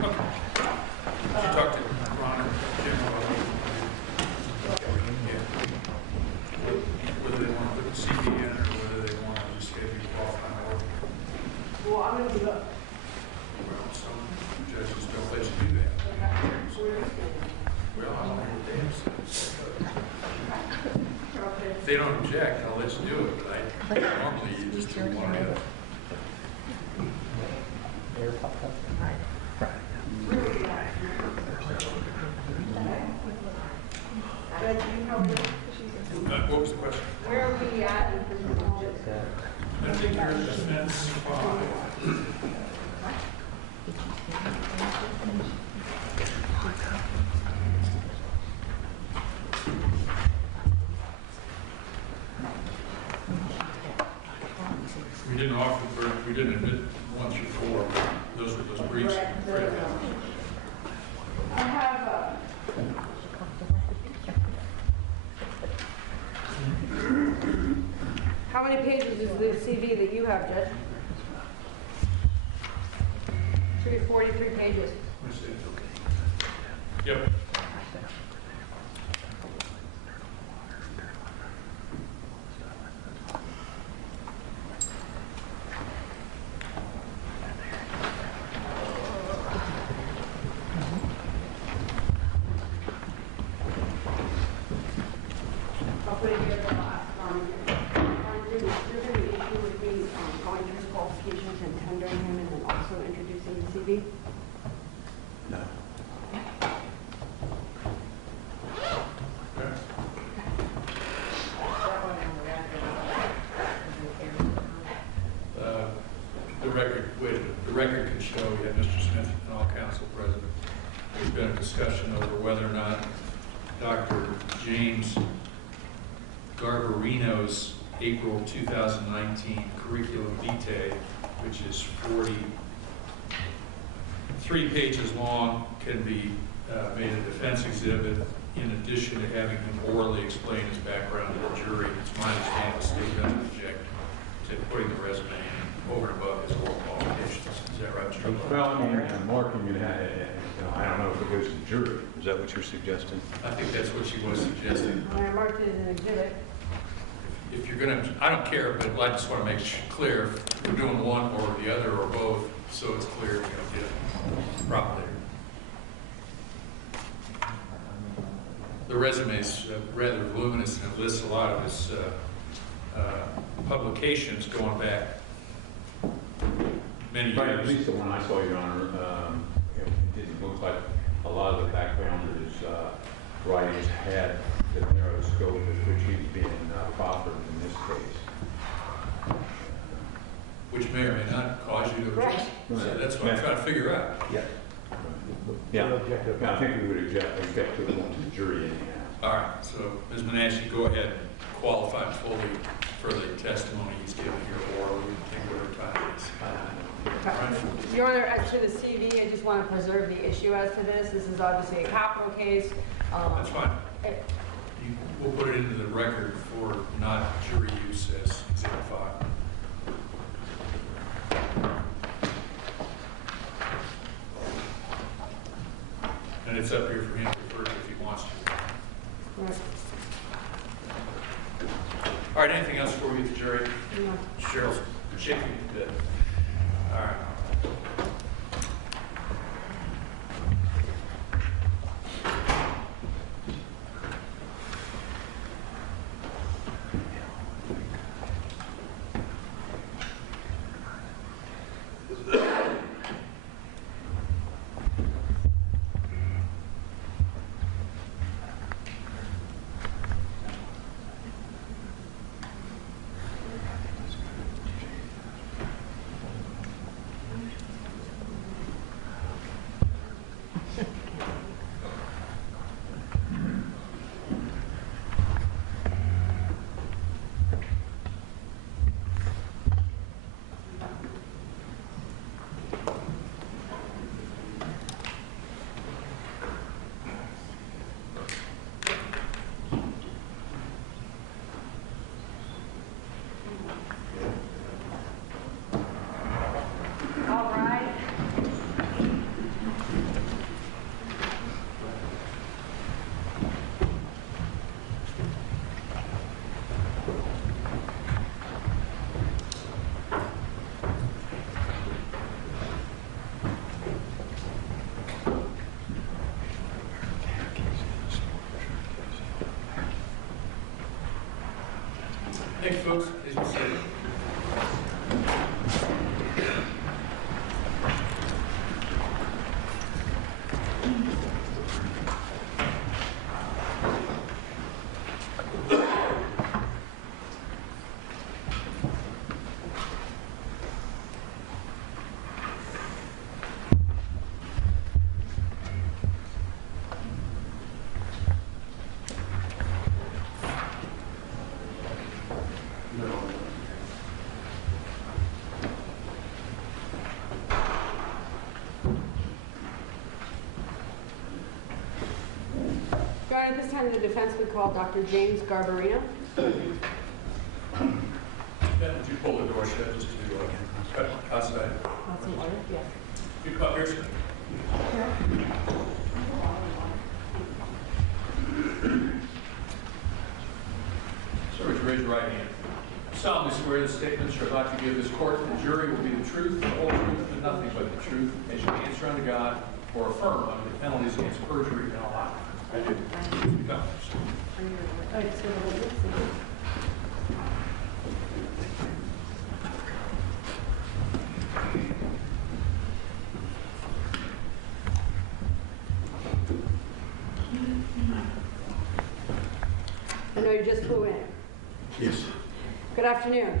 you talk to Ron and Jim about whether they want to put the CD in or whether they want to just schedule qualifying work? Well, I'm going to do it. Well, some judges don't let you do that. Well, I don't know what they have said. If they don't object, I'll let you do it, but normally you just do one or the other. What was the question? Where are we at in terms of I think you're in defense 5. We didn't admit 1 through 4. Those were those briefs. I have how many pages is the CV that you have, Judge? Should be 43 pages. Yep. I'll put it here for last. There's going to be an issue with me going through his qualifications and tendering him and then also introducing the CV? No. The record can show we had Mr. Smith and all counsel present. There's been a discussion over whether or not Dr. James Garbarino's April 2019 curriculum vitae, which is 43 pages long, can be made a defense exhibit in addition to having him orally explain his background to the jury. It's my understanding the state doesn't object to putting the resume over and above his oral qualifications. Is that right, Mr. Lowe? Well, I mean, marking it, I don't know if it goes to the jury. Is that what you're suggesting? I think that's what she was suggesting. I marked it as an exhibit. If you're going to, I don't care, but I just want to make clear if we're doing one or the other or both, so it's clear you're going to get it properly. The resume is rather voluminous and it lists a lot of his publications going back many years. Right, at least the one I saw, Your Honor, it didn't look like a lot of the background of his writings had the narrow scope with which he's been proffered in this case. Which may or may not cause you to object. Right. So that's what I'm trying to figure out. Yeah. Yeah. I think we would object to it going to the jury anyhow. All right, so Ms. Menashe, go ahead, qualify fully for the testimony he's given here orally. Take whatever time it is. Your Honor, as to the CV, I just want to preserve the issue as to this. This is obviously a capital case. That's fine. We'll put it into the record for not jury use as Exhibit 5. And it's up here for him to refer to if he wants to. Right. All right, anything else before we get to jury? No. Cheryl's shaking a bit. All right. Thanks, folks. Please be seated. At this time, the defense would call Dr. James Garbarino. Ben, would you pull the door shut just to outside? That's in order, yes. You come here, sir. Sir, would you raise your right hand? I solemnly swear the statements you're about to give this court and the jury will be the truth, the whole truth, and nothing but the truth, as you answer unto God or affirm under the penalties against perjury and all lies. I do. You come. I know you just flew in. Yes. Good afternoon.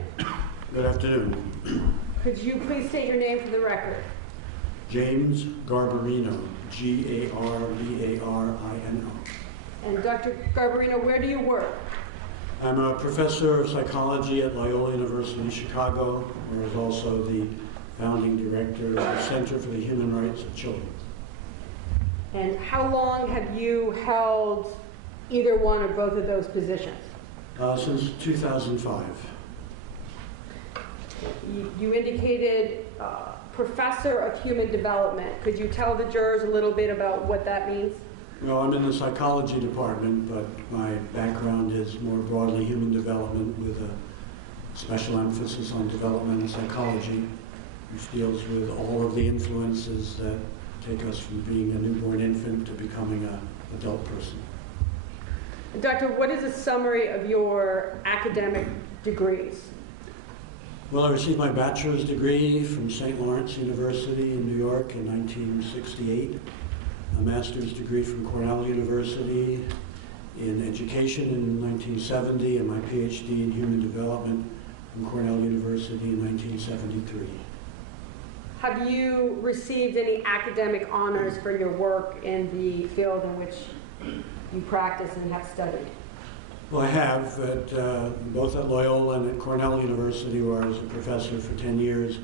Good afternoon. Could you please state your name for the record? James Garbarino, Garbarino. And Dr. Garbarino, where do you work? I'm a professor of psychology at Loyola University, Chicago, where I was also the founding director of the Center for the Human Rights of Children. And how long have you held either one or both of those positions? Since 2005. You indicated professor of human development. Could you tell the jurors a little bit about what that means? Well, I'm in the psychology department, but my background is more broadly human development with a special emphasis on developmental psychology, which deals with all of the influences that take us from being a newborn infant to becoming an adult person. Doctor, what is a summary of your academic degrees? Well, I received my bachelor's degree from St. Lawrence University in New York in 1968, a master's degree from Cornell University in education in 1970, and my PhD in human development from Cornell University in 1973. Have you received any academic honors for your work in the field in which you practice and have studied? Well, I have, both at Loyola and at Cornell University, where I was a professor for 10 years.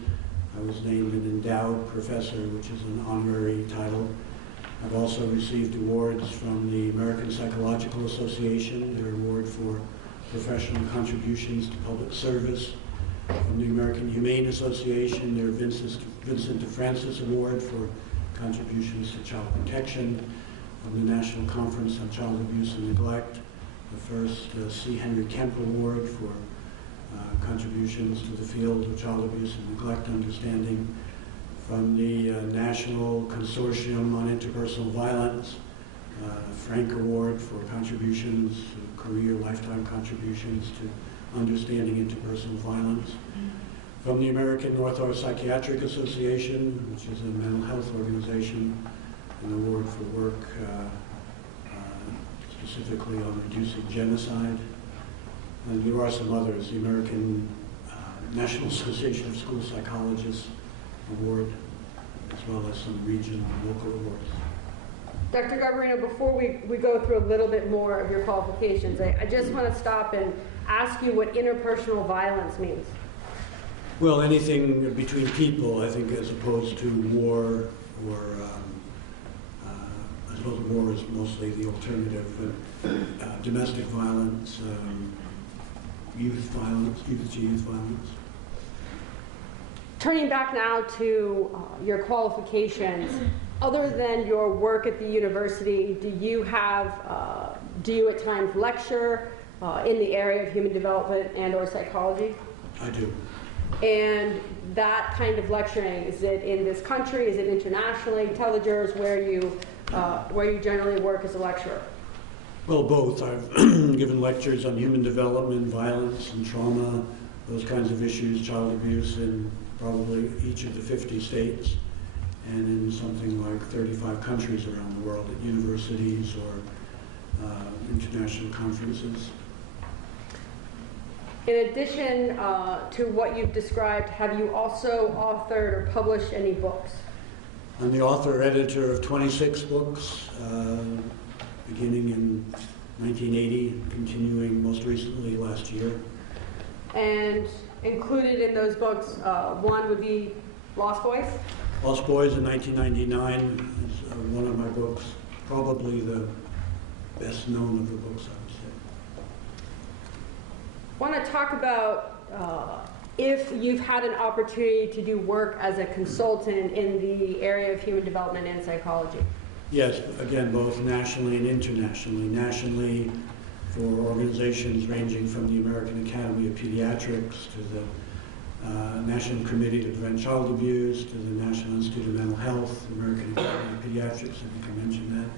I was named an endowed professor, which is an honorary title. I've also received awards from the American Psychological Association, their award for professional contributions to public service, from the American Humane Association, their Vincent DeFrancis Award for contributions to child protection, from the National Conference on Child Abuse and Neglect, the first C. Henry Kemp Award for contributions to the field of child abuse and neglect understanding, from the National Consortium on Interpersonal Violence, Frank Award for contributions, career lifetime contributions to understanding interpersonal violence, from the American Ortho-Psychiatric Association, which is a mental health organization, an award for work specifically on reducing genocide. And there are some others, the American National Association of School Psychologists Award, as well as some regional and local awards. Dr. Garbarino, before we go through a little bit more of your qualifications, I just want to stop and ask you what interpersonal violence means. Well, anything between people, I think, as opposed to war, or I suppose war is mostly the alternative, but domestic violence, youth violence, youth-to-youth violence. Turning back now to your qualifications, other than your work at the university, do you at times lecture in the area of human development and or psychology? I do. And that kind of lecturing, is it in this country, is it internationally? Tell the jurors where you generally work as a lecturer. Well, both. I've given lectures on human development, violence and trauma, those kinds of issues, child abuse in probably each of the 50 states and in something like 35 countries around the world at universities or international conferences. In addition to what you've described, have you also authored or published any books? I'm the author-editor of 26 books, beginning in 1980, continuing most recently last year. And included in those books, one would be Lost Boys? Lost Boys in 1999 is one of my books, probably the best known of the books, I would say. I want to talk about if you've had an opportunity to do work as a consultant in the area of human development and psychology. Yes, again, both nationally and internationally. Nationally, for organizations ranging from the American Academy of Pediatrics to the National Committee to Prevent Child Abuse, to the National Institute of Mental Health, the American Academy of Pediatrics, I think I mentioned that.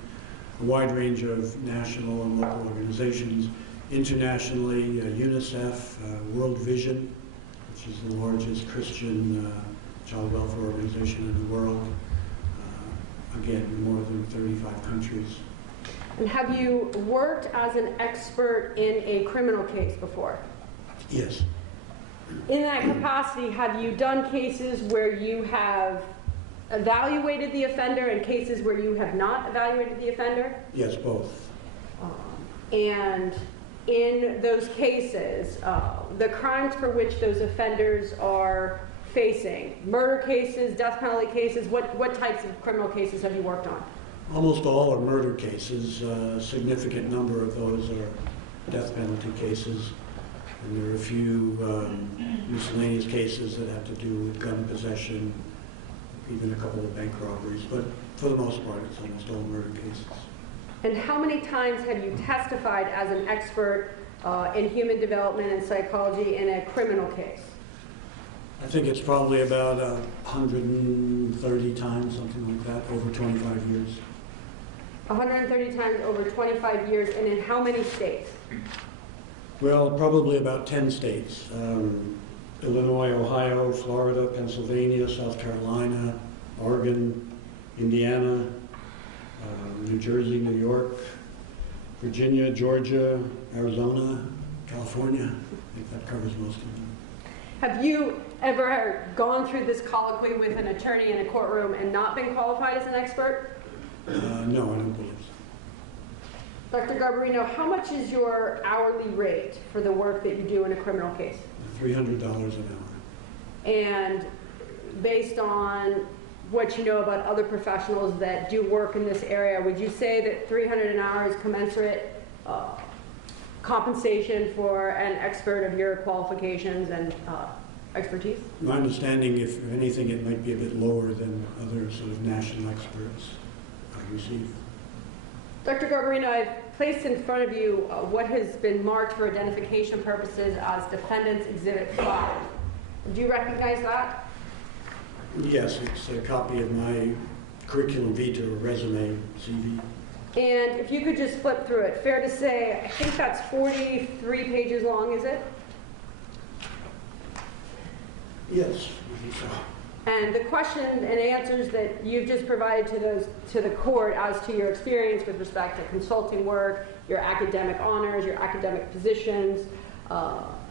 A wide range of national and local organizations. Internationally, UNICEF, World Vision, which is the largest Christian child welfare organization in the world. Again, in more than 35 countries. And have you worked as an expert in a criminal case before? Yes. In that capacity, have you done cases where you have evaluated the offender and cases where you have not evaluated the offender? Yes, both. And in those cases, the crimes for which those offenders are facing, murder cases, death penalty cases, what types of criminal cases have you worked on? Almost all are murder cases. A significant number of those are death penalty cases. And there are a few miscellaneous cases that have to do with gun possession, even a couple of bank robberies. But for the most part, it's almost all murder cases. And how many times have you testified as an expert in human development and psychology in a criminal case? I think it's probably about 130 times, something like that, over 25 years. 130 times over 25 years, and in how many states? Well, probably about 10 states. Illinois, Ohio, Florida, Pennsylvania, South Carolina, Oregon, Indiana, New Jersey, New York, Virginia, Georgia, Arizona, California. I think that covers most of them. Have you ever gone through this colloquy with an attorney in a courtroom and not been qualified as an expert? No, I don't believe so. Dr. Garbarino, how much is your hourly rate for the work that you do in a criminal case? $300 an hour. And based on what you know about other professionals that do work in this area, would you say that $300 an hour is commensurate compensation for an expert of your qualifications and expertise? My understanding, if anything, it might be a bit lower than other sort of national experts I receive. Dr. Garbarino, I've placed in front of you what has been marked for identification purposes as Defendant's Exhibit 5. Do you recognize that? Yes, it's a copy of my curriculum vitae or resume, CV. And if you could just flip through it, fair to say, I think that's 43 pages long, is it? Yes, I think so. And the question and answers that you've just provided to the court as to your experience with respect to consulting work, your academic honors, your academic positions,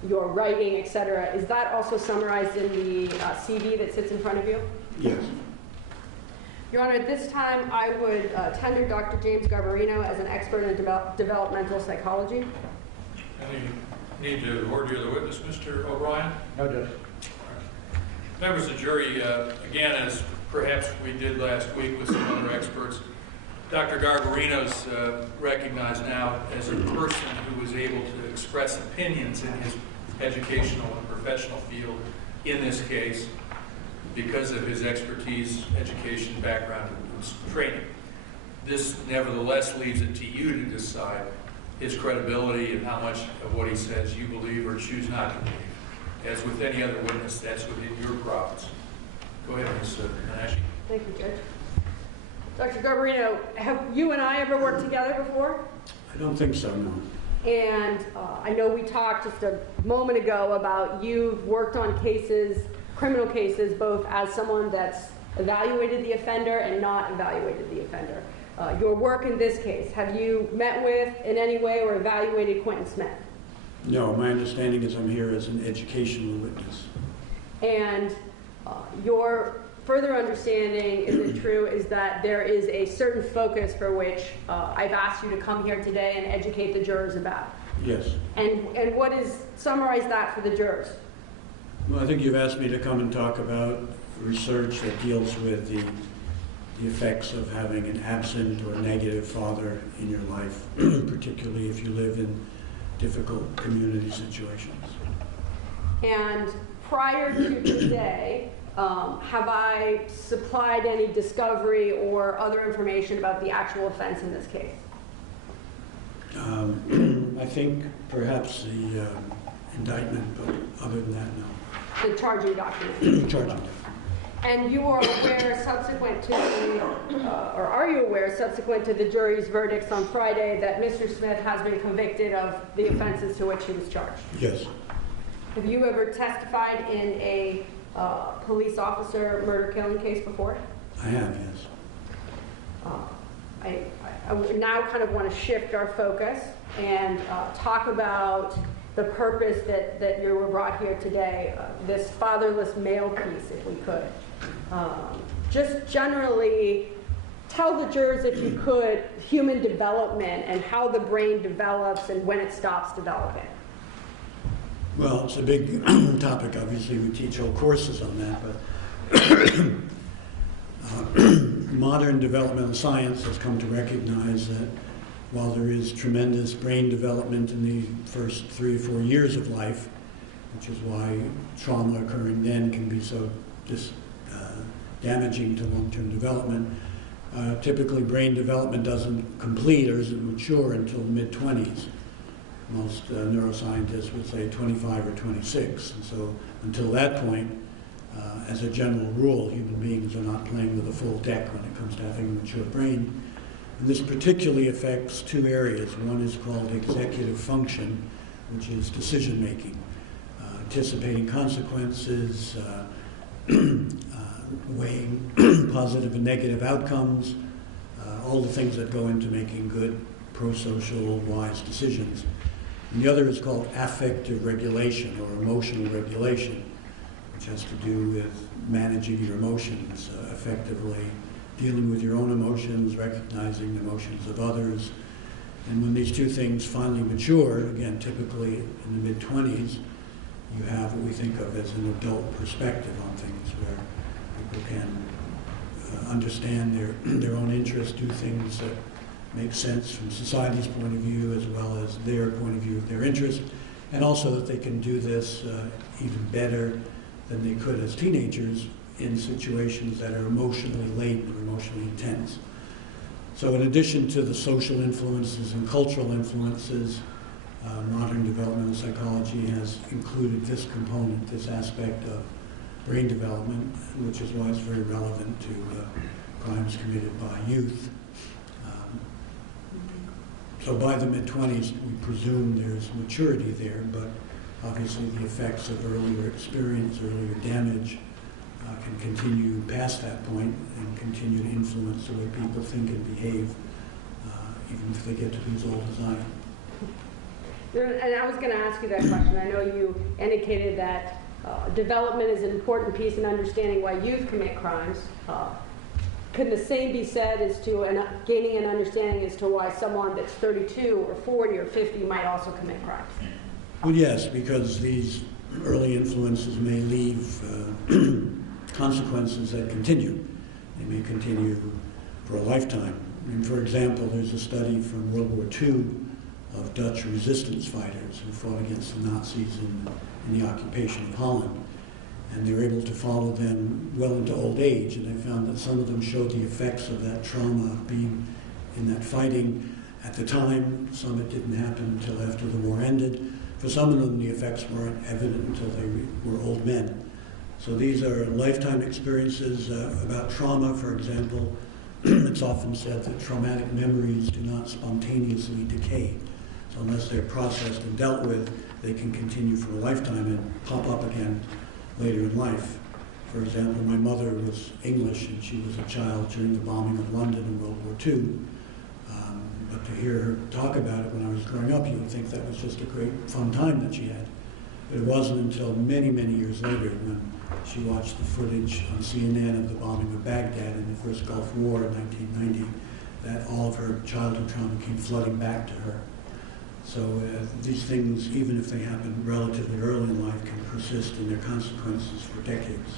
your writing, et cetera, is that also summarized in the CV that sits in front of you? Yes. Your Honor, at this time, I would tender Dr. James Garbarino as an expert in developmental psychology. Any need to order the witness, Mr. O'Brien? No, Judge. Members of the jury, again, as perhaps we did last week with some other experts, Dr. Garbarino's recognized now as a person who was able to express opinions in his educational and professional field in this case because of his expertise, education, background, and training. This nevertheless leaves it to you to decide his credibility and how much of what he says you believe or choose not to believe. As with any other witness, that's within your province. Go ahead, Ms. Menashe. Thank you, Judge. Dr. Garbarino, have you and I ever worked together before? I don't think so, no. And I know we talked just a moment ago about you've worked on cases, criminal cases, both as someone that's evaluated the offender and not evaluated the offender. Your work in this case, have you met with in any way or evaluated Quentin Smith? No, my understanding is I'm here as an educational witness. And your further understanding, is it true, is that there is a certain focus for which I've asked you to come here today and educate the jurors about? Yes. And what is, summarize that for the jurors. Well, I think you've asked me to come and talk about research that deals with the effects of having an absent or negative father in your life, particularly if you live in difficult community situations. And prior to today, have I supplied any discovery or other information about the actual offense in this case? I think perhaps the indictment, but other than that, no. The charging document? Charging. And you are aware subsequent to or are you aware subsequent to the jury's verdicts on Friday that Mr. Smith has been convicted of the offenses to which he was charged? Yes. Have you ever testified in a police officer murder-killing case before? I have, yes. I now kind of want to shift our focus and talk about the purpose that you were brought here today, this fatherless male piece, if we could. Just generally tell the jurors, if you could, human development and how the brain develops and when it stops developing. Well, it's a big topic. Obviously, we teach whole courses on that, but modern developmental science has come to recognize that while there is tremendous brain development in the first 3 or 4 years of life, which is why trauma occurring then can be so damaging to long-term development, typically brain development doesn't complete or isn't mature until the mid-20s. Most neuroscientists would say 25 or 26. And so until that point, as a general rule, human beings are not playing with a full deck when it comes to having a mature brain. And this particularly affects 2 areas. One is called executive function, which is decision-making, anticipating consequences, weighing positive and negative outcomes, all the things that go into making good, pro-social, wise decisions. And the other is called affective regulation or emotional regulation, which has to do with managing your emotions effectively, dealing with your own emotions, recognizing the emotions of others. And when these 2 things finally mature, again, typically in the mid-20s, you have what we think of as an adult perspective on things, where people can understand their own interests, do things that make sense from society's point of view as well as their point of view of their interest, and also that they can do this even better than they could as teenagers in situations that are emotionally laden or emotionally intense. So in addition to the social influences and cultural influences, modern developmental psychology has included this component, this aspect of brain development, which is why it's very relevant to crimes committed by youth. So by the mid-20s, we presume there's maturity there, but obviously the effects of earlier experience, earlier damage, can continue past that point and continue to influence the way people think and behave, even if they get to be as old as I am. And I was going to ask you that question. I know you indicated that development is an important piece in understanding why youth commit crimes. Can the same be said as to gaining an understanding as to why someone that's 32 or 40 or 50 might also commit crimes? Well, yes, because these early influences may leave consequences that continue. They may continue for a lifetime. And for example, there's a study from World War II of Dutch resistance fighters who fought against the Nazis in the occupation of Holland. And they were able to follow them well into old age, and they found that some of them showed the effects of that trauma of being in that fighting at the time. Some it didn't happen until after the war ended. For some of them, the effects weren't evident until they were old men. So these are lifetime experiences about trauma, for example. It's often said that traumatic memories do not spontaneously decay. So unless they're processed and dealt with, they can continue for a lifetime and pop up again later in life. For example, my mother was English, and she was a child during the bombing of London in World War II. But to hear her talk about it when I was growing up, you would think that was just a great fun time that she had. But it wasn't until many, many years later when she watched the footage on CNN of the bombing of Baghdad in the first Gulf War in 1990 that all of her childhood trauma came flooding back to her. So these things, even if they happen relatively early in life, can persist in their consequences for decades.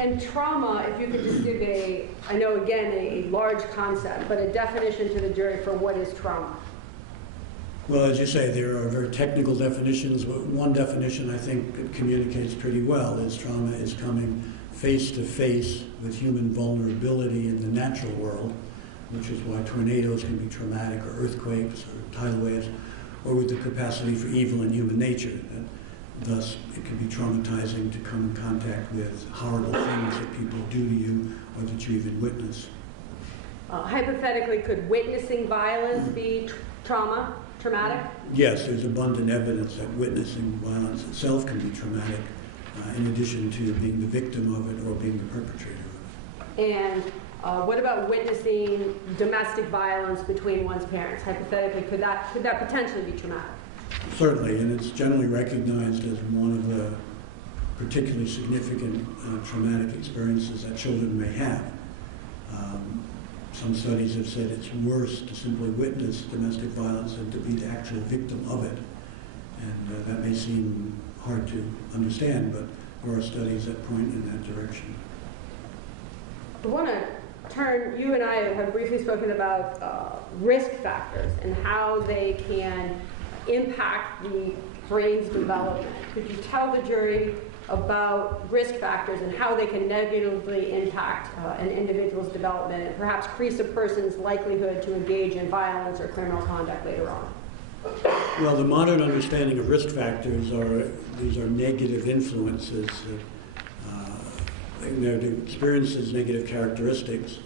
And trauma, if you could just give I know again, a large concept, but a definition to the jury for what is trauma. Well, as you say, there are very technical definitions. One definition I think communicates pretty well is trauma is coming face to face with human vulnerability in the natural world, which is why tornadoes can be traumatic, or earthquakes, or tidal waves, or with the capacity for evil in human nature. Thus, it can be traumatizing to come in contact with horrible things that people do to you or that you even witness. Hypothetically, could witnessing violence be traumatic? Yes, there's abundant evidence that witnessing violence itself can be traumatic, in addition to being the victim of it or being the perpetrator of it. And what about witnessing domestic violence between one's parents? Hypothetically, could that potentially be traumatic? Certainly, and it's generally recognized as one of the particularly significant traumatic experiences that children may have. Some studies have said it's worse to simply witness domestic violence than to be the actual victim of it. And that may seem hard to understand, but there are studies that point in that direction. I want to turn, you and I have briefly spoken about risk factors and how they can impact the brain's development. Could you tell the jury about risk factors and how they can negatively impact an individual's development and perhaps increase a person's likelihood to engage in violence or criminal conduct later on? Well, the modern understanding of risk factors these are negative influences. They're experiences negative characteristics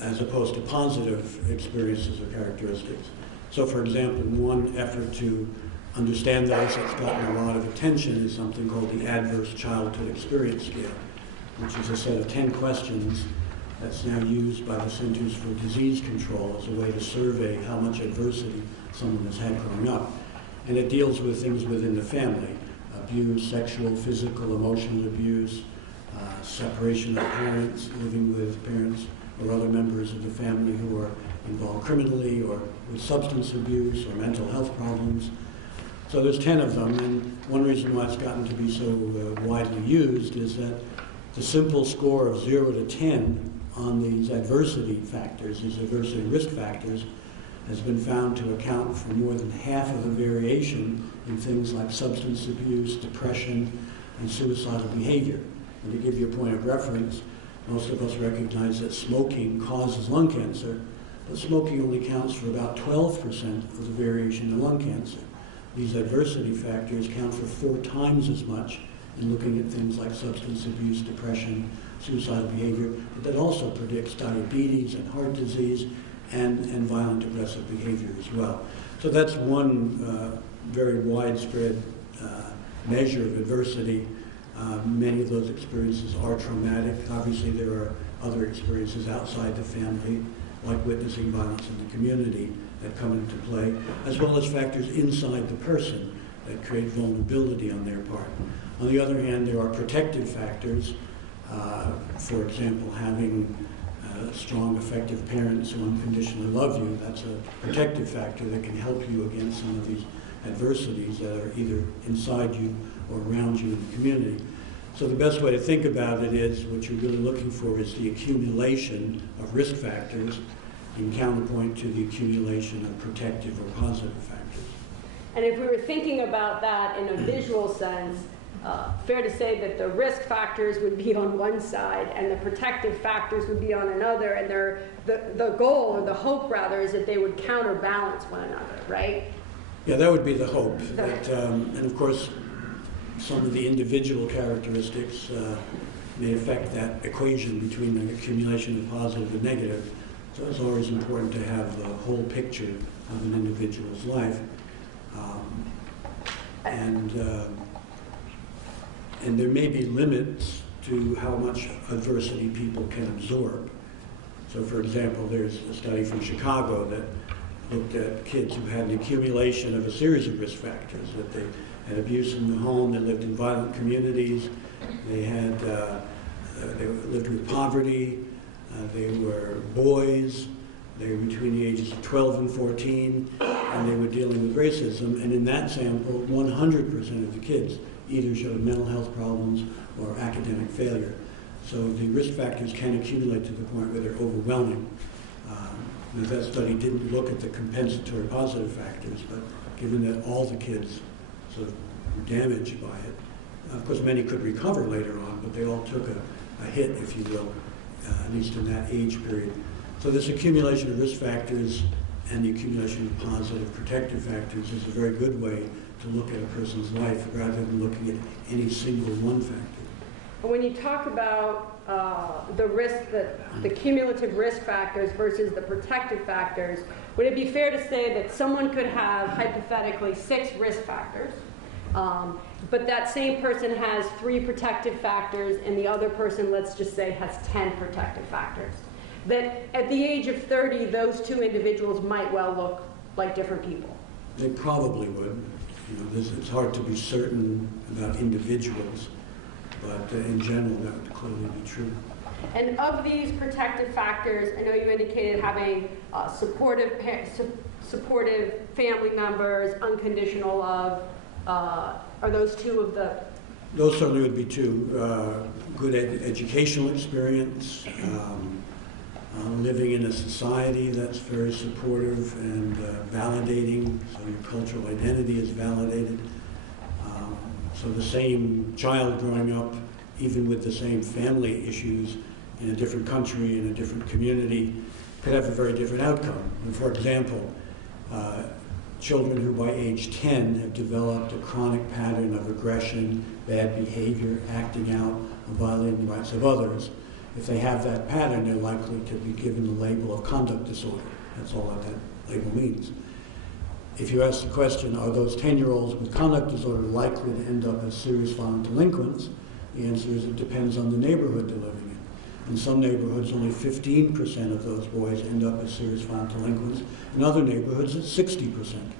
as opposed to positive experiences or characteristics. So, for example, one effort to understand those that's gotten a lot of attention is something called the Adverse Childhood Experience Scale, which is a set of 10 questions that's now used by the Centers for Disease Control as a way to survey how much adversity someone has had growing up. And it deals with things within the family: abuse, sexual, physical, emotional abuse, separation of parents, living with parents or other members of the family who are involved criminally or with substance abuse or mental health problems. So there's 10 of them, and one reason why it's gotten to be so widely used is that the simple score of 0 to 10 on these adversity factors, these adversity risk factors, has been found to account for more than half of the variation in things like substance abuse, depression, and suicidal behavior. And to give you a point of reference, most of us recognize that smoking causes lung cancer, but smoking only counts for about 12% of the variation in lung cancer. These adversity factors count for 4 times as much in looking at things like substance abuse, depression, suicidal behavior, but that also predicts diabetes and heart disease and violent aggressive behavior as well. So that's one very widespread measure of adversity. Many of those experiences are traumatic. Obviously, there are other experiences outside the family, like witnessing violence in the community, that come into play, as well as factors inside the person that create vulnerability on their part. On the other hand, there are protective factors. For example, having strong, effective parents who unconditionally love you, that's a protective factor that can help you against some of these adversities that are either inside you or around you in the community. So the best way to think about it is what you're really looking for is the accumulation of risk factors in counterpoint to the accumulation of protective or positive factors. And if we were thinking about that in a visual sense, fair to say that the risk factors would be on one side and the protective factors would be on another, and the goal, or the hope rather, is that they would counterbalance one another, right? Yeah, that would be the hope. And of course, some of the individual characteristics may affect that equation between the accumulation of positive and negative. So it's always important to have the whole picture of an individual's life. And there may be limits to how much adversity people can absorb. So for example, there's a study from Chicago that looked at kids who had an accumulation of a series of risk factors, that they had abuse in the home, they lived in violent communities, they had they lived with poverty, they were boys, they were between the ages of 12 and 14, and they were dealing with racism. And in that sample, 100% of the kids either showed mental health problems or academic failure. So the risk factors can accumulate to the point where they're overwhelming. That study didn't look at the compensatory positive factors, but given that all the kids sort of were damaged by it, of course many could recover later on, but they all took a hit, if you will, at least in that age period. So this accumulation of risk factors and the accumulation of positive protective factors is a very good way to look at a person's life rather than looking at any single one factor. When you talk about the cumulative risk factors versus the protective factors, would it be fair to say that someone could have hypothetically 6 risk factors, but that same person has 3 protective factors and the other person, let's just say, has 10 protective factors? That at the age of 30, those 2 individuals might well look like different people. They probably would. You know, it's hard to be certain about individuals, but in general, that would clearly be true. And of these protective factors, I know you indicated having supportive family members, unconditional love. Are those 2 of the? Those certainly would be 2. Good educational experience, living in a society that's very supportive and validating, so your cultural identity is validated. So the same child growing up, even with the same family issues, in a different country, in a different community, could have a very different outcome. And for example, children who by age 10 have developed a chronic pattern of aggression, bad behavior, acting out, violating the rights of others, if they have that pattern, they're likely to be given the label of conduct disorder. That's all that label means. If you ask the question, are those 10-year-olds with conduct disorder likely to end up as serious violent delinquents? The answer is it depends on the neighborhood they're living in. In some neighborhoods, only 15% of those boys end up as serious violent delinquents. In other neighborhoods, it's 60%.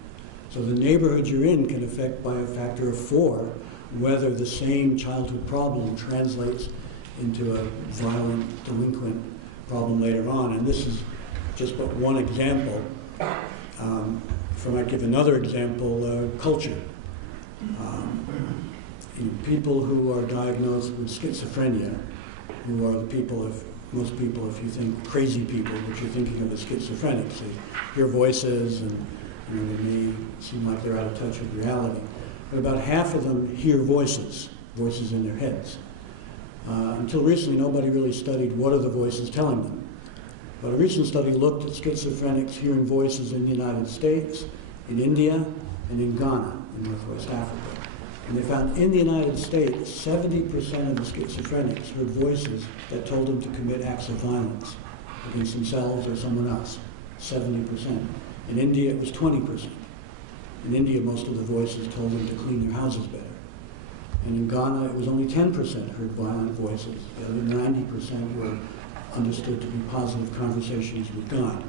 So the neighborhood you're in can affect by a factor of 4 whether the same childhood problem translates into a violent delinquent problem later on. And this is just but one example. If I might give another example, culture. People who are diagnosed with schizophrenia, who are the people, most people, if you think crazy people, which you're thinking of as schizophrenics, they hear voices and they may seem like they're out of touch with reality. But about half of them hear voices in their heads. Until recently, nobody really studied what are the voices telling them. But a recent study looked at schizophrenics hearing voices in the United States, in India, and in Ghana, in Northwest Africa. And they found in the United States, 70% of the schizophrenics heard voices that told them to commit acts of violence against themselves or someone else, 70%. In India, it was 20%. In India, most of the voices told them to clean their houses better. And in Ghana, it was only 10% heard violent voices. The other 90% were understood to be positive conversations with God.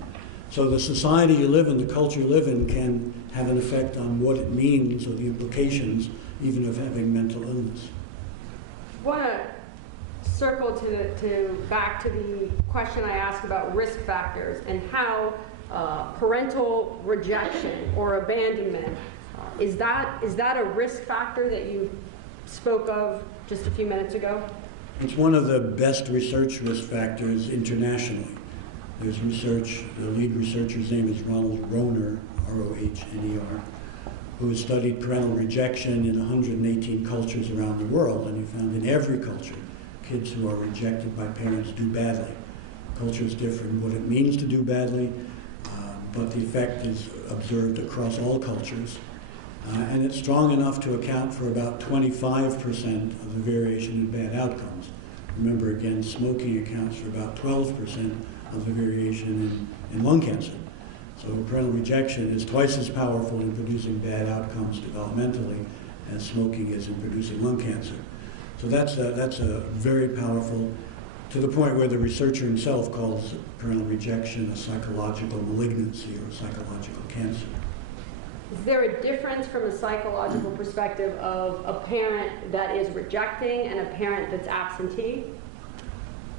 So the society you live in, the culture you live in, can have an effect on what it means or the implications even of having mental illness. I want to circle back to the question I asked about risk factors and how parental rejection or abandonment, is that a risk factor that you spoke of just a few minutes ago? It's one of the best research risk factors internationally. There's research, the lead researcher's name is Ronald Rohner, R-O-H-N-E-R, who has studied parental rejection in 118 cultures around the world, and he found in every culture, kids who are rejected by parents do badly. Cultures differ in what it means to do badly, but the effect is observed across all cultures. And it's strong enough to account for about 25% of the variation in bad outcomes. Remember, again, smoking accounts for about 12% of the variation in lung cancer. So parental rejection is twice as powerful in producing bad outcomes developmentally as smoking is in producing lung cancer. So that's a very powerful, to the point where the researcher himself calls parental rejection a psychological malignancy or psychological cancer. Is there a difference from a psychological perspective of a parent that is rejecting and a parent that's absentee?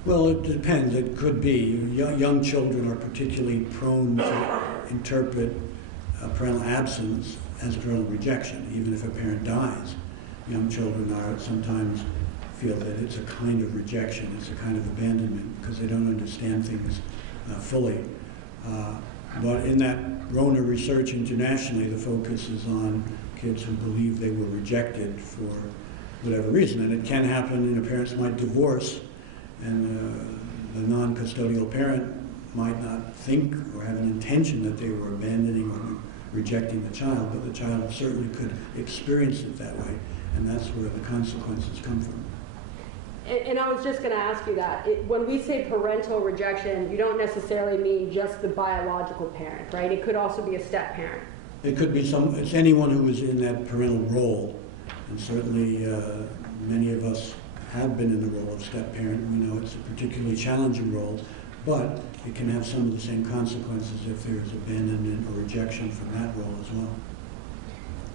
Well, it depends. It could be. Young children are particularly prone to interpret parental absence as parental rejection, even if a parent dies. Young children are sometimes feel that it's a kind of rejection, it's a kind of abandonment, because they don't understand things fully. But in that Rona research internationally, the focus is on kids who believe they were rejected for whatever reason. And it can happen, parents might divorce, and the non-custodial parent might not think or have an intention that they were abandoning or rejecting the child, but the child certainly could experience it that way, and that's where the consequences come from. And I was just going to ask you that. When we say parental rejection, you don't necessarily mean just the biological parent, right? It could also be a step-parent. It could be it's anyone who is in that parental role, and certainly many of us have been in the role of step-parent. We know it's a particularly challenging role, but it can have some of the same consequences if there's abandonment or rejection from that role as well.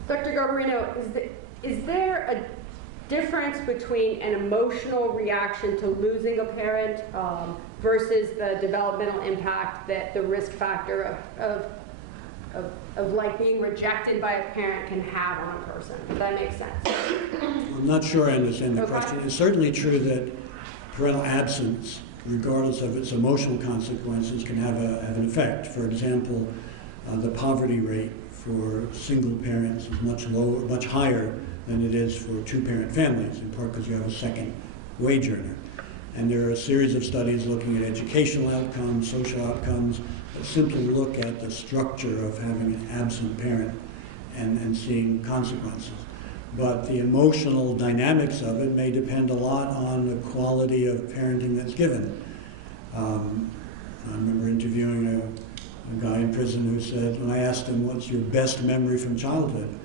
Dr. Garbarino, is there a difference between an emotional reaction to losing a parent versus the developmental impact that the risk factor of like being rejected by a parent can have on a person? Does that make sense? I'm not sure I understand the question. It's certainly true that parental absence, regardless of its emotional consequences, can have an effect. For example, the poverty rate for single parents is much higher than it is for two-parent families, in part because you have a second wage earner. And there are a series of studies looking at educational outcomes, social outcomes, that simply look at the structure of having an absent parent and seeing consequences. But the emotional dynamics of it may depend a lot on the quality of parenting that's given. I remember interviewing a guy in prison who said, when I asked him, what's your best memory from childhood?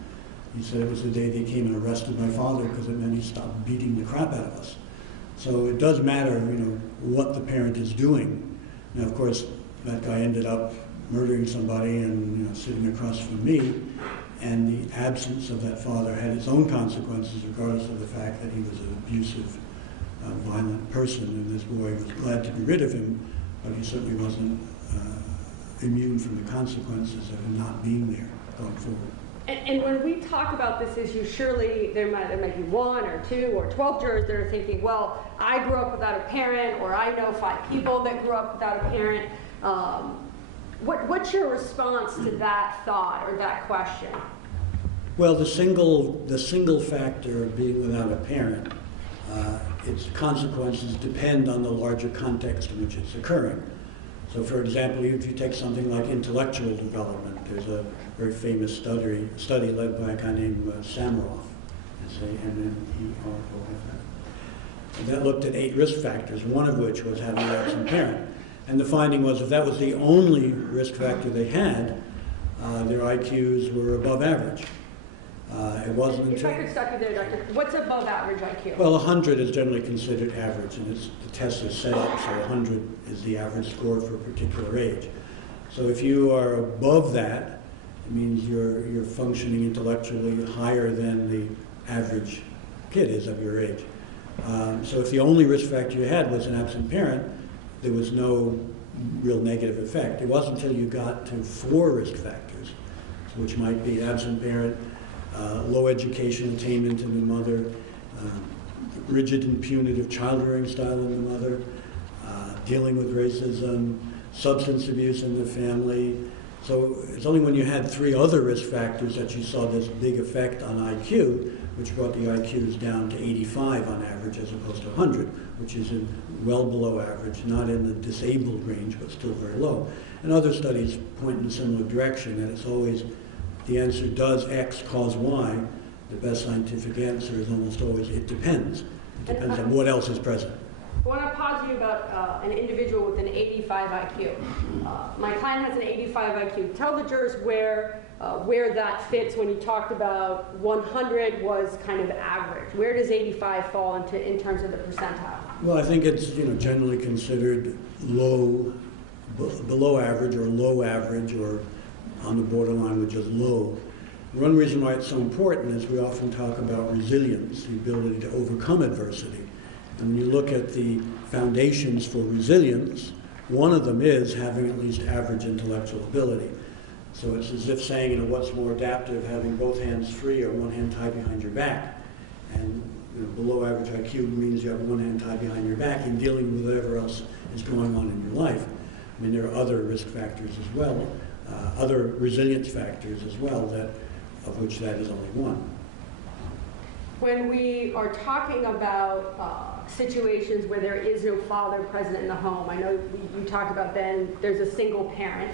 He said it was the day they came and arrested my father because it meant he stopped beating the crap out of us. So it does matter, what the parent is doing. Now, of course, that guy ended up murdering somebody and sitting across from me, and the absence of that father had its own consequences, regardless of the fact that he was an abusive, violent person, and this boy was glad to be rid of him, but he certainly wasn't immune from the consequences of him not being there going forward. And when we talk about this issue, surely there might be 1 or 2 or 12 jurors that are thinking, well, I grew up without a parent, or I know 5 people that grew up without a parent. What's your response to that thought or that question? Well, the single factor of being without a parent, its consequences depend on the larger context in which it's occurring. So, for example, if you take something like intellectual development, there's a very famous study led by a guy named Samaroff, S-A-M-M-E-R-O-F-F. That looked at 8 risk factors, one of which was having an absent parent. And the finding was if that was the only risk factor they had, their IQs were above average. It wasn't If I could stop you there, Doctor, what's above average IQ? Well, 100 is generally considered average, and the test is set up so 100 is the average score for a particular age. So if you are above that, it means you're functioning intellectually higher than the average kid is of your age. So if the only risk factor you had was an absent parent, there was no real negative effect. It wasn't until you got to 4 risk factors, which might be absent parent, low education attainment in the mother, rigid and punitive child-rearing style in the mother, dealing with racism, substance abuse in the family. So it's only when you had 3 other risk factors that you saw this big effect on IQ, which brought the IQs down to 85 on average as opposed to 100, which is well below average, not in the disabled range, but still very low. And other studies point in a similar direction, that it's always the answer does X cause Y. The best scientific answer is almost always it depends. It depends on what else is present. I want to pause you about an individual with an 85 IQ. My client has an 85 IQ. Tell the jurors where that fits when you talked about 100 was kind of average. Where does 85 fall in terms of the percentile? Well, I think it's generally considered low, below average or low average or on the borderline, which is low. One reason why it's so important is we often talk about resilience, the ability to overcome adversity. And when you look at the foundations for resilience, one of them is having at least average intellectual ability. So it's as if saying, what's more adaptive, having both hands free or one hand tied behind your back. And below average IQ means you have one hand tied behind your back in dealing with whatever else is going on in your life. I mean, there are other risk factors as well, other resilience factors as well, of which that is only one. When we are talking about situations where there is no father present in the home, I know you talked about then there's a single parent.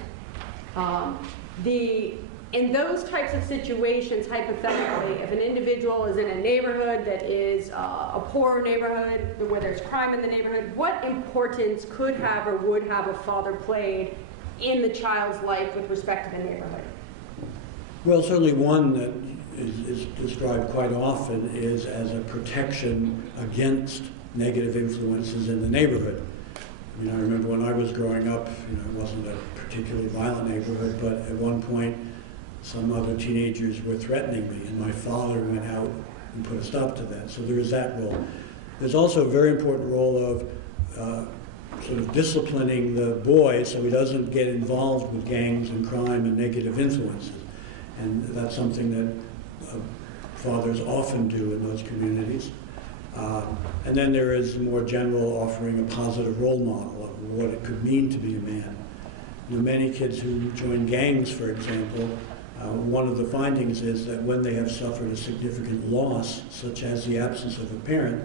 In those types of situations, hypothetically, if an individual is in a neighborhood that is a poorer neighborhood, where there's crime in the neighborhood, what importance could have or would have a father played in the child's life with respect to the neighborhood? Well, certainly one that is described quite often is as a protection against negative influences in the neighborhood. I mean, I remember when I was growing up, it wasn't a particularly violent neighborhood, but at one point some other teenagers were threatening me, and my father went out and put a stop to that. So there is that role. There's also a very important role of sort of disciplining the boy so he doesn't get involved with gangs and crime and negative influences. And that's something that fathers often do in those communities. And then there is more general offering a positive role model of what it could mean to be a man. Many kids who join gangs, for example, one of the findings is that when they have suffered a significant loss, such as the absence of a parent,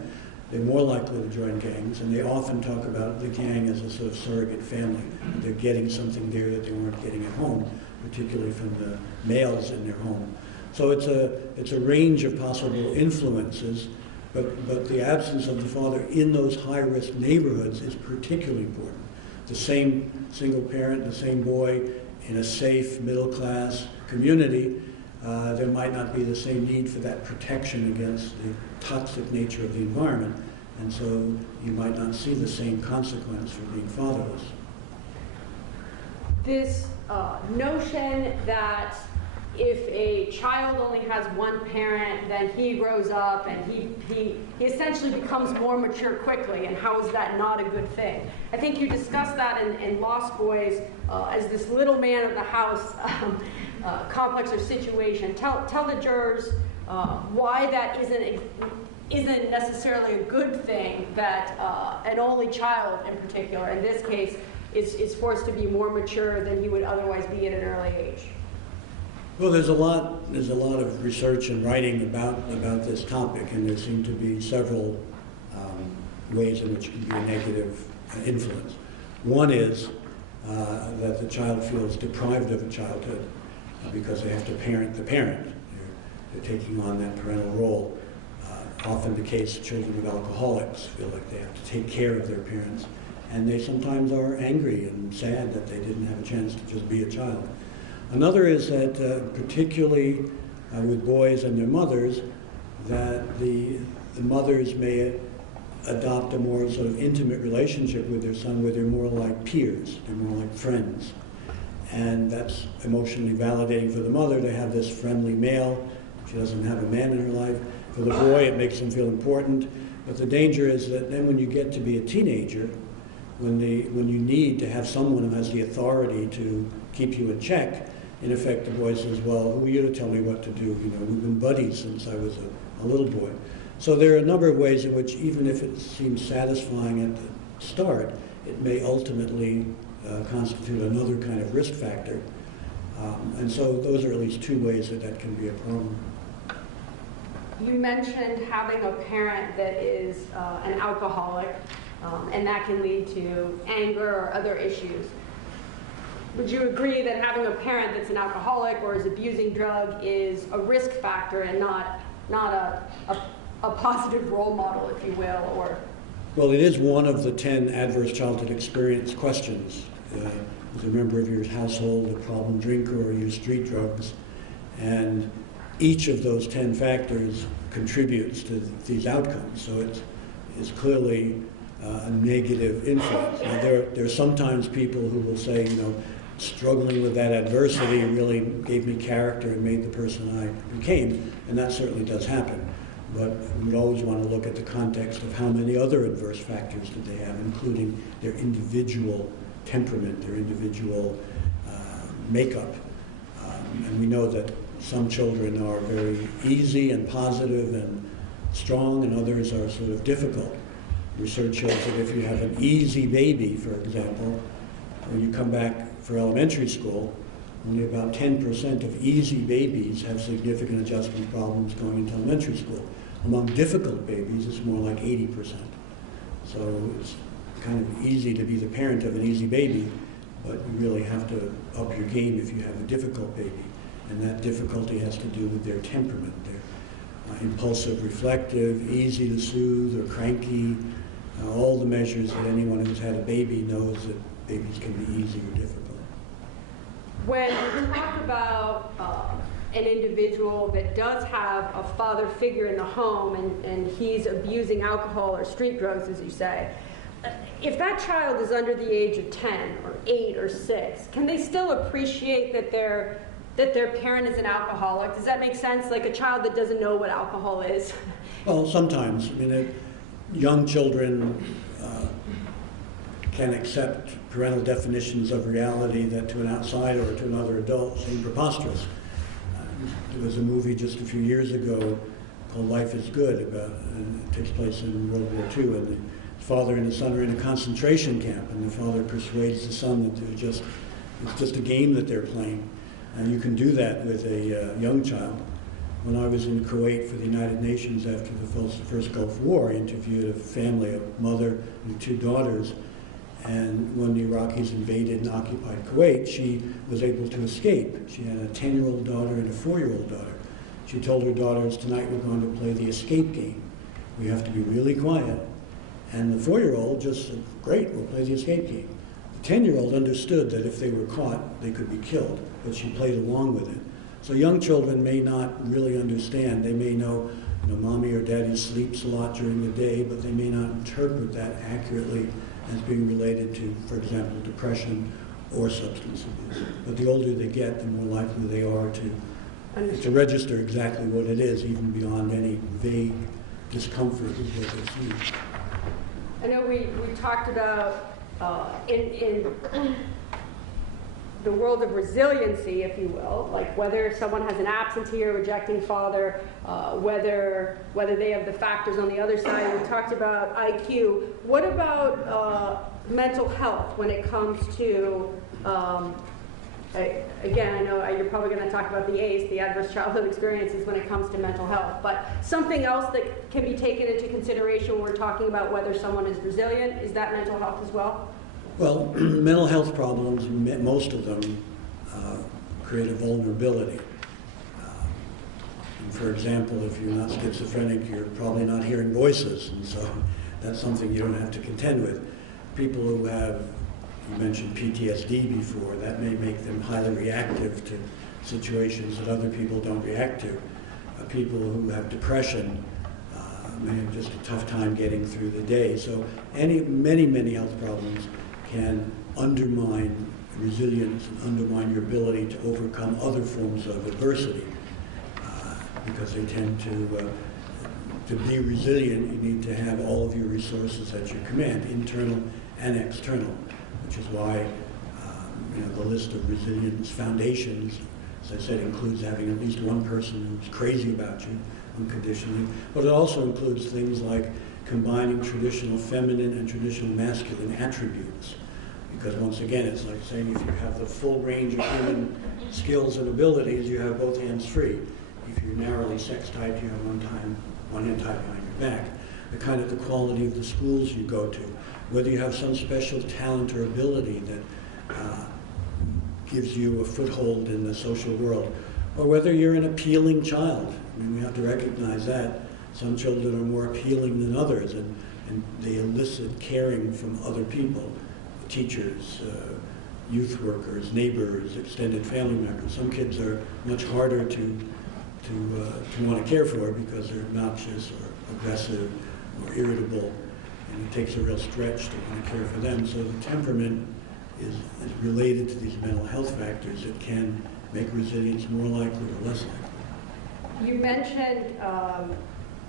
they're more likely to join gangs, and they often talk about the gang as a sort of surrogate family. They're getting something there that they weren't getting at home, particularly from the males in their home. So it's a range of possible influences, but the absence of the father in those high-risk neighborhoods is particularly important. The same single parent, the same boy in a safe, middle-class community, there might not be the same need for that protection against the toxic nature of the environment, and so you might not see the same consequence for being fatherless. This notion that if a child only has one parent, then he grows up and he essentially becomes more mature quickly, and how is that not a good thing? I think you discussed that in Lost Boys as this little man of the house complex or situation. Tell the jurors why that isn't necessarily a good thing, that an only child in particular, in this case, is forced to be more mature than he would otherwise be at an early age. Well, there's a lot of research and writing about this topic, and there seem to be several ways in which it can be a negative influence. One is that the child feels deprived of a childhood because they have to parent the parent. They're taking on that parental role. Often the case, children of alcoholics feel like they have to take care of their parents, and they sometimes are angry and sad that they didn't have a chance to just be a child. Another is that, particularly with boys and their mothers, that the mothers may adopt a more sort of intimate relationship with their son where they're more like peers, they're more like friends. And that's emotionally validating for the mother to have this friendly male. She doesn't have a man in her life. For the boy, it makes him feel important. But the danger is that then when you get to be a teenager, when you need to have someone who has the authority to keep you in check, in effect, the boy says, well, who are you to tell me what to do? We've been buddies since I was a little boy. So there are a number of ways in which, even if it seems satisfying at the start, it may ultimately constitute another kind of risk factor. And so those are at least two ways that can be a problem. You mentioned having a parent that is an alcoholic, and that can lead to anger or other issues. Would you agree that having a parent that's an alcoholic or is abusing drugs is a risk factor and not a positive role model, if you will? Or Well, it is one of the 10 adverse childhood experience questions. Is a member of your household a problem drinker or use street drugs? And each of those 10 factors contributes to these outcomes. So it's clearly a negative influence. Now, there are sometimes people who will say, you know, struggling with that adversity really gave me character and made the person I became, and that certainly does happen. But we would always want to look at the context of how many other adverse factors did they have, including their individual temperament, their individual makeup. And we know that some children are very easy and positive and strong, and others are sort of difficult. Research shows that if you have an easy baby, for example, when you come back for elementary school, only about 10% of easy babies have significant adjustment problems going into elementary school. Among difficult babies, it's more like 80%. So it's kind of easy to be the parent of an easy baby, but you really have to up your game if you have a difficult baby. And that difficulty has to do with their temperament. They're impulsive, reflective, easy to soothe, or cranky. All the measures that anyone who's had a baby knows that babies can be easy or difficult. When you talk about an individual that does have a father figure in the home and he's abusing alcohol or street drugs, as you say, if that child is under the age of 10 or 8 or 6, can they still appreciate that their parent is an alcoholic? Does that make sense? Like a child that doesn't know what alcohol is? Well, sometimes. I mean, young children can accept parental definitions of reality that to an outsider or to another adult seem preposterous. There was a movie just a few years ago called Life is Good, and it takes place in World War II, and the father and the son are in a concentration camp, and the father persuades the son that it's just a game that they're playing. And you can do that with a young child. When I was in Kuwait for the United Nations after the first Gulf War, I interviewed a family, a mother and 2 daughters, and when the Iraqis invaded and occupied Kuwait, she was able to escape. She had a 10-year-old daughter and a 4-year-old daughter. She told her daughters, tonight we're going to play the escape game. We have to be really quiet. And the 4-year-old just said, great, we'll play the escape game. The 10-year-old understood that if they were caught, they could be killed, but she played along with it. So young children may not really understand. They may know, mommy or daddy sleeps a lot during the day, but they may not interpret that accurately as being related to, for example, depression or substance abuse. But the older they get, the more likely they are to register exactly what it is, even beyond any vague discomfort is what they see. I know we talked about in the world of resiliency, if you will, like whether someone has an absentee or rejecting father, whether they have the factors on the other side. We talked about IQ. What about mental health when it comes to, again, I know you're probably going to talk about the ACE, the adverse childhood experiences, when it comes to mental health, but something else that can be taken into consideration when we're talking about whether someone is resilient, is that mental health as well? Well, mental health problems, most of them, create a vulnerability. And for example, if you're not schizophrenic, you're probably not hearing voices, and so that's something you don't have to contend with. People who have, you mentioned PTSD before, that may make them highly reactive to situations that other people don't react to. People who have depression may have just a tough time getting through the day. So many health problems can undermine resilience and undermine your ability to overcome other forms of adversity, because they tend to be resilient, you need to have all of your resources at your command, internal and external, which is why the list of resilience foundations, as I said, includes having at least one person who's crazy about you unconditionally, but it also includes things like combining traditional feminine and traditional masculine attributes. Because once again, it's like saying if you have the full range of human skills and abilities, you have both hands free. If you're narrowly sex-typed, you have one hand tied behind your back. The quality of the schools you go to, whether you have some special talent or ability that gives you a foothold in the social world, or whether you're an appealing child. I mean, we have to recognize that. Some children are more appealing than others, and and they elicit caring from other people, teachers, youth workers, neighbors, extended family members. Some kids are much harder to want to care for because they're obnoxious or aggressive or irritable, and it takes a real stretch to want to care for them. So the temperament is related to these mental health factors that can make resilience more likely or less likely. You mentioned,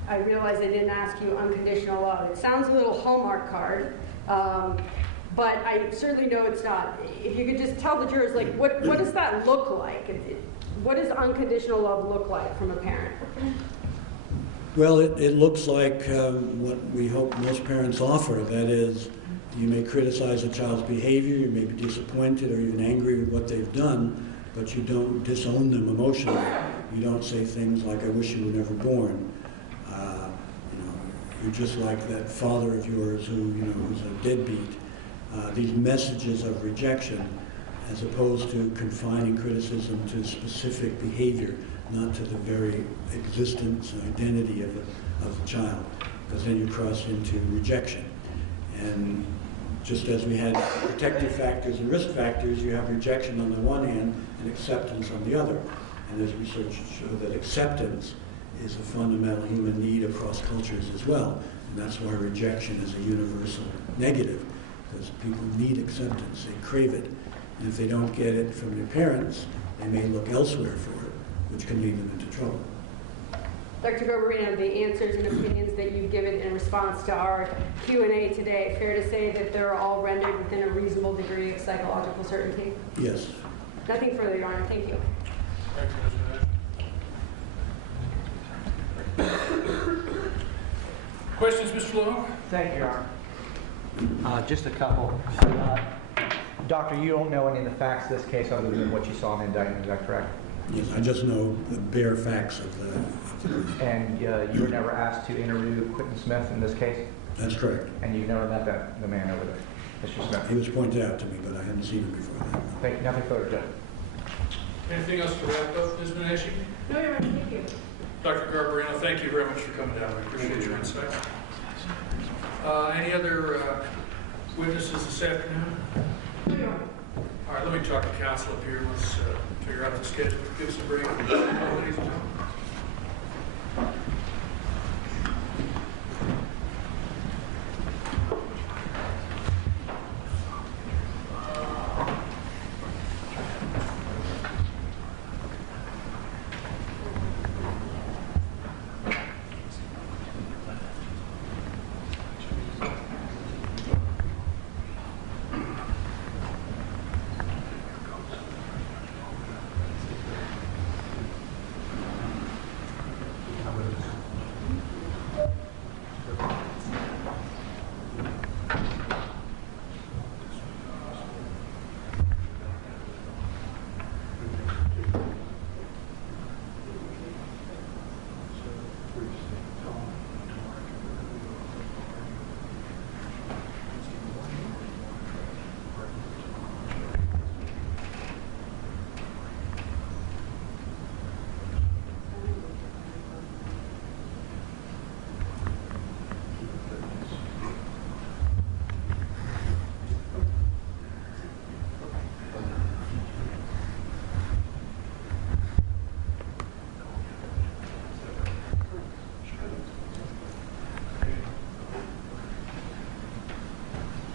I realize I didn't ask you unconditional love. It sounds a little Hallmark card, but I certainly know it's not. If you could just tell the jurors, like, what does that look like? What does unconditional love look like from a parent? Well, it looks like what we hope most parents offer. That is, you may criticize a child's behavior, you may be disappointed or even angry with what they've done, but you don't disown them emotionally. You don't say things like, I wish you were never born. You're just like that father of yours who's a deadbeat. These messages of rejection, as opposed to confining criticism to specific behavior, not to the very existence and identity of the child, because then you cross into rejection. And just as we had protective factors and risk factors, you have rejection on the one hand and acceptance on the other. And there's research to show that acceptance is a fundamental human need across cultures as well. And that's why rejection is a universal negative, because people need acceptance, they crave it. And if they don't get it from their parents, they may look elsewhere for it, which can lead them into trouble. Dr. Garbarino, the answers and opinions that you've given in response to our Q&A today, fair to say that they're all rendered within a reasonable degree of psychological certainty? Yes. Nothing further, Your Honor. Thank you. Thank you, Mr. Questions, Mr. Lowe? Thank you, Your Honor. Just a couple. Doctor, you don't know any of the facts of this case other than what you saw in the indictment, is that correct? Yes, I just know the bare facts of the And you were never asked to interview Quentin Smith in this case? That's correct. And you've never met the man over there, Mr. Smith? He was pointed out to me, but I hadn't seen him before that. Thank you. Nothing further, Judge. Anything else to wrap up, Ms. Menashe? No, Your Honor. Thank you. Dr. Garbarino, thank you very much for coming down. I appreciate your insight. Any other witnesses this afternoon? No, Your Honor. All right, let me talk to counsel up here. Let's figure out the schedule. Give us a break. Ladies and gentlemen.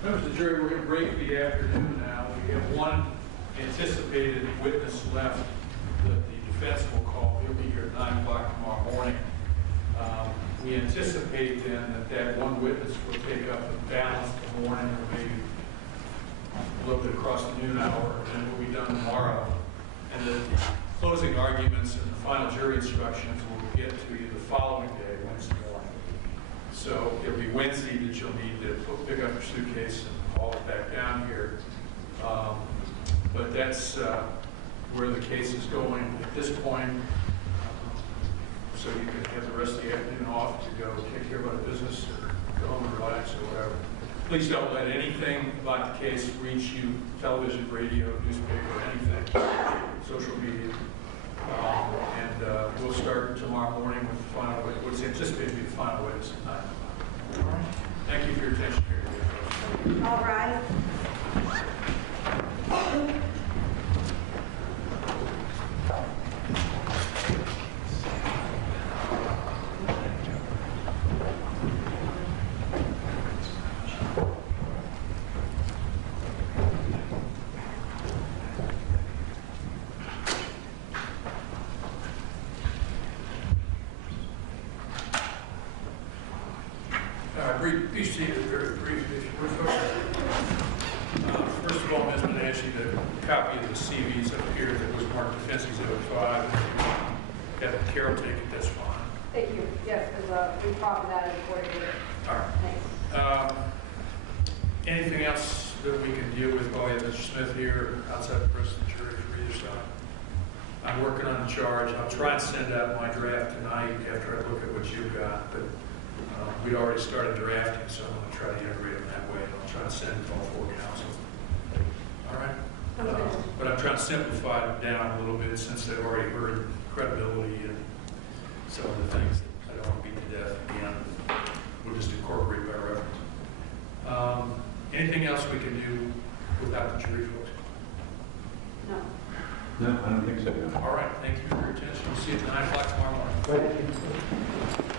Members of the jury, we're going to break the afternoon now. We have one anticipated witness left that the defense will call. He'll be here at 9 o'clock tomorrow morning. We anticipate then that one witness will take up the balance of the morning, or maybe a little bit across the noon hour, and it will be done tomorrow. And the closing arguments and the final jury instructions will get to you the following day, Wednesday morning. So it'll be Wednesday that you'll need to pick up your suitcase and haul it back down here. But that's where the case is going at this point. So you can have the rest of the afternoon off to go take care of other business or go home and relax or whatever. Please don't let anything about the case reach you, television, radio, newspaper, anything, social media. And we'll start tomorrow morning with the final, what's anticipated to be the final witness at 9 o'clock. All right. Thank you. your attention here. All right. Be seated very briefly, if you would, folks. First of all, Ms. Menashe, the copy of the CVs up here that was marked Defense Exhibit 5, have Carol take it, that's fine. Thank you. Yes, because we copied that in the board meeting. All right. Thanks. Anything else that we can deal with while we have Mr. Smith here outside the rest of the jury for either side? I'm working on the charge. I'll try and send out my draft tonight after I look at what you've got, but we'd already started drafting, so I'm going to try to integrate them that way. I'll try to send it to all four council. All right? But I'm trying to simplify it down a little bit since they've already heard credibility and some of the things that I don't want to beat to death again. We'll just incorporate by reference. Anything else we can do without the jury, folks? No. No, I don't think so. All right. Thank you for your attention. We'll see you at 9 o'clock tomorrow morning. Wait.